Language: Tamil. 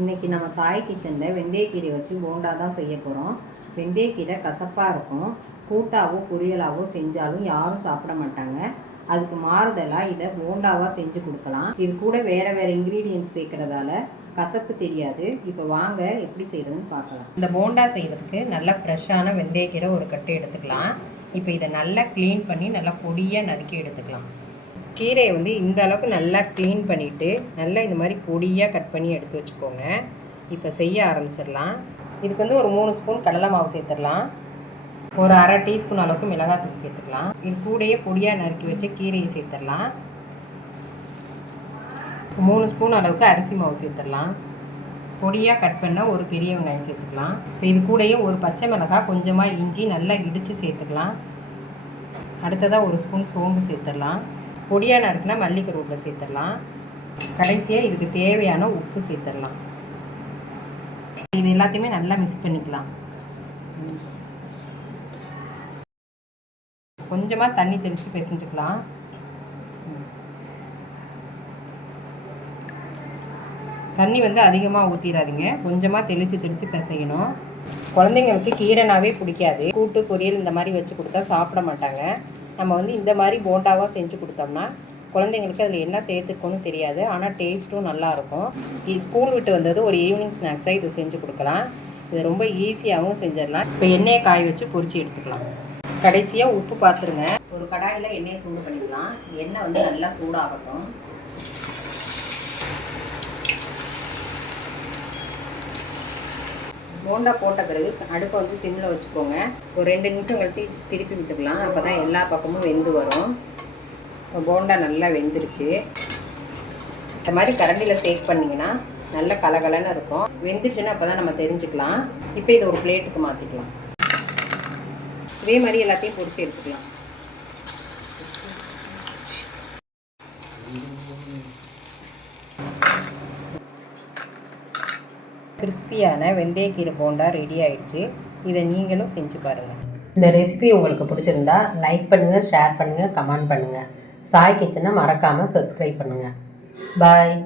இன்றைக்கி நம்ம சாய் கிச்சனில் வெந்தயக்கீரை வச்சு போண்டா தான் செய்ய போகிறோம். வெந்தயக்கீரை கசப்பாக இருக்கும். கூட்டாவோ பொரியலாவோ செஞ்சாலும் யாரும் சாப்பிட மாட்டாங்க. அதுக்கு மாறுதலாக இதை போண்டாவாக செஞ்சு கொடுக்கலாம். இது கூட வேறு இன்க்ரீடியன்ட்ஸ் சேர்க்குறதால கசப்பு தெரியாது. இப்போ வாங்க எப்படி செய்கிறதுன்னு பார்க்கலாம். இந்த போண்டா செய்கிறதுக்கு நல்லா ஃப்ரெஷ்ஷான வெந்தயக்கீரை ஒரு கட்டு எடுத்துக்கலாம். இப்போ இதை நல்லா க்ளீன் பண்ணி நல்லா பொடியாக நறுக்கி எடுத்துக்கலாம். கீரையை இந்த அளவுக்கு நல்லா க்ளீன் பண்ணிவிட்டு நல்லா இந்த மாதிரி பொடியாக கட் பண்ணி எடுத்து வச்சுக்கோங்க. இப்போ செய்ய ஆரம்பிச்சிடலாம். இதுக்கு ஒரு 3 ஸ்பூன் கடலை மாவு சேர்த்துடலாம். ஒரு அரை டீஸ்பூன் அளவுக்கு மிளகாத்தூள் சேர்த்துக்கலாம். இது கூடயே பொடியாக நறுக்கி வச்சு கீரையை சேர்த்துடலாம். 3 ஸ்பூன் அளவுக்கு அரிசி மாவு சேர்த்துடலாம். பொடியாக கட் பண்ண ஒரு பெரிய வெங்காயம் சேர்த்துக்கலாம். இப்போ இது கூடயே ஒரு பச்சை மிளகாய், கொஞ்சமாக இஞ்சி நல்லா இடித்து சேர்த்துக்கலாம். அடுத்ததாக ஒரு ஸ்பூன் சோம்பு சேர்த்துடலாம். பொடியாக நறுக்குனா மல்லி கருவேப்பிலை சேர்த்துடலாம். கடைசியாக இதுக்கு தேவையான உப்பு சேர்த்துடலாம். இது எல்லாத்தையுமே நல்லா மிக்ஸ் பண்ணிக்கலாம். கொஞ்சமாக தண்ணி தெளித்து பிசைஞ்சுக்கலாம். தண்ணி அதிகமாக ஊற்றிடாதீங்க. கொஞ்சமாக தெளித்து பிசையணும். குழந்தைங்களுக்கு கீரைனாவே பிடிக்காது. கூட்டு பொரியல் இந்த மாதிரி வச்சு கொடுத்தா சாப்பிட மாட்டாங்க. நம்ம இந்த மாதிரி போண்டாவாக செஞ்சு கொடுத்தோம்னா குழந்தைங்களுக்கு அதில் என்ன சேர்த்துருக்கோன்னு தெரியாது. ஆனால் டேஸ்ட்டும் நல்லாயிருக்கும். ஸ்கூல் விட்டு வந்தது ஒரு ஈவினிங் ஸ்நாக்ஸாக இது செஞ்சு கொடுக்கலாம். இது ரொம்ப ஈஸியாகவும் செஞ்சிடலாம். இப்போ எண்ணெயை காய வச்சு பொரிச்சு எடுத்துக்கலாம். கடைசியாக உப்பு பார்த்துருங்க. ஒரு கடாயில் எண்ணெயை சூடு பண்ணிக்கலாம். எண்ணெய் நல்லா சூடாகட்டும். போண்டா போட்ட பிறகு அடுப்பை சிம்மில் வச்சுக்கோங்க. ஒரு 2 நிமிஷம் கழித்து திருப்பி விட்டுக்கலாம். அப்போ தான் எல்லா பக்கமும் வெந்து வரும். போண்டா நல்லா வெந்துருச்சு. இந்த மாதிரி கரண்டியில் சேக் பண்ணிங்கன்னா நல்ல கலகலன்னு இருக்கும். வெந்துருச்சுன்னா அப்போ தான் நம்ம தெரிஞ்சுக்கலாம். இப்போ இதை ஒரு பிளேட்டுக்கு மாற்றிக்கலாம். இதே மாதிரி எல்லாத்தையும் பொரிச்சு எடுத்துக்கலாம். கிறிஸ்பியான வெந்தயக்கீரை போண்டா ரெடி ஆகிடுச்சு. இதை நீங்களும் செஞ்சு பாருங்கள். இந்த ரெசிபி உங்களுக்கு பிடிச்சிருந்தா லைக் பண்ணுங்கள், ஷேர் பண்ணுங்கள், கமெண்ட் பண்ணுங்கள். சாய் கிச்சனை மறக்காமல் சப்ஸ்கிரைப் பண்ணுங்கள். பாய்.